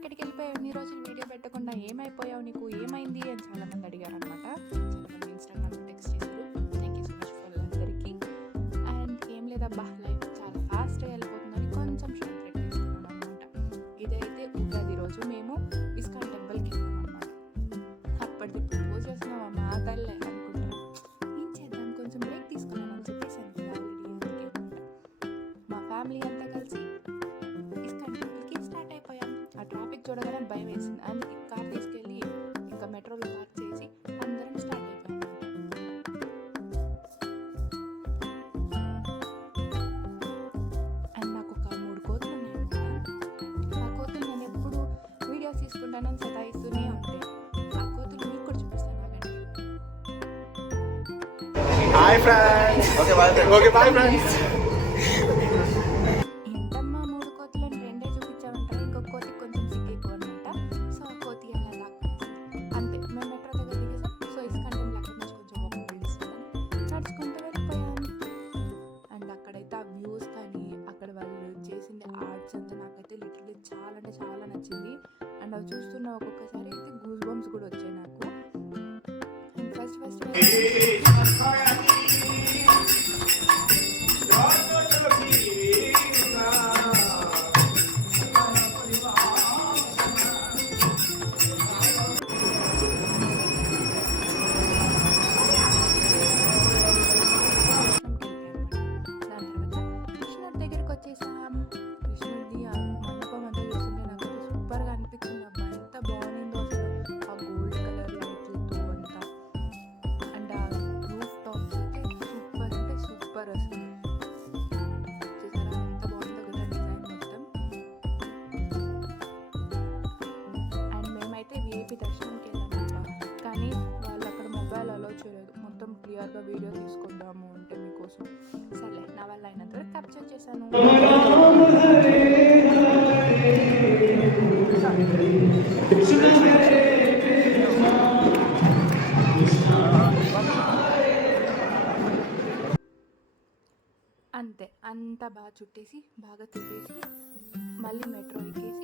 ఎక్కడికి వెళ్ళిపోయావు, ఇన్ని రోజులు వీడియో పెట్టకుండా ఏమైపోయావు, నీకు ఏమైంది అని చాలామంది అడిగారు అనమాట. చాలామంది ఇన్స్టాగ్రామ్లో టెక్స్ట్ చేశారు. Thank you so much for అందరికీ. అండ్ ఏం లేదబ్బా, లైఫ్ చాలా ఫాస్ట్గా వెళ్ళిపోతుందని కొంచెం షార్ట్ బ్రేక్ తీసుకున్నాను అనమాట. ఇదైతే ఉగాది రోజు మేము ఇస్కాన్ టెంపుల్కి వెళ్ళాం అనమాట. అప్పటికి ప్రపోజ్ చేస్తున్నాం మా తల్లే అనుకుంటాం, ఏం చేద్దాం కొంచెం బ్రేక్ తీసుకున్నాను అని చెప్పేసి ఆల్రెడీ అందుకే అనమాట. మా ఫ్యామిలీ అంతా కలిసి ఇస్కాన్ టెంపుల్కి స్టార్ట్ అయిపోయాం. ఆ ట్రాఫిక్ చూడగానే భయం వేసింది, అందుకే కార్ తీసుకెళ్ళి ఇంకా మెట్రోలో పార్క్ చేసి అందరం స్టార్ట్ అయిపోయాం. అండ్ నాకు ఒక 3 కోతులు ఉన్నాయన్నమాట. ఆ కోతులు నేను ఎప్పుడు వీడియోస్ తీసుకుంటానని సతాయిస్తూనే ఉంటాయి. ఆ కోతులు మీకు కూడా చూపిస్తాను. Hi friends. Okay bye friends. ఏంటమ్మా 3 కోతులను 2 చూపించామంటారు, ఇంకొక కోతికి కొంచెం సిగ్గు ఎక్కువ అనమాట. సో ఆ కోతి అలా దాక్కునేసింది. అంతే, మేము మెట్రో దగ్గర దిగేసాం. సో ఇస్కాన్ టెంపుల్ అక్కడి నుంచి కొంచెం ఒక పిలుస్తుందని నడుచుకుంటూ వెళ్ళిపోయాం. అండ్ అక్కడైతే ఆ వ్యూస్ కానీ అక్కడ వాళ్ళు చేసింది ఆర్ట్స్ అంతా నాకైతే లిటరలీ చాలా అంటే చాలా నచ్చింది. అండ్ అవి చూస్తున్న ఒక్కొక్కసారి అయితే గూస్ బంప్స్ కూడా వచ్చాయి నాకు. అండ్ ఫస్ట్ కృష్ణుడి దగ్గరికి వచ్చేసాం. కృష్ణుడిది ఆ మండపం అంతా చూస్తుంటే నాకైతే సూపర్గా అనిపించింది. అబ్బా ఎంత బాగుందో అసలు, ఆ గోల్డ్ కలర్ లైట్లతో అంతా. అండ్ ఆ రూఫ్ టాప్స్ అయితే సూపర్ అంటే సూపర్ అసలు. చూసారా ఎంత బాగుందో కదా డిజైన్ మొత్తం. అండ్ మేమైతే విఐపి దర్శనంకి వెళ్ళామన్నమాట. కానీ వాళ్ళు అక్కడ మొబైల్ అలో చేయలేదు. మొత్తం క్లియర్గా వీడియో తీసుకుందాము అంటే మీకోసం. సర్లే, నా వల్ల అయినంత వరకు క్యాప్చర్ చేశాను. అంతే, అంతా బాగా చుట్టేసి బాగా తిరిగేసి మళ్ళీ మెట్రో ఎక్కేసి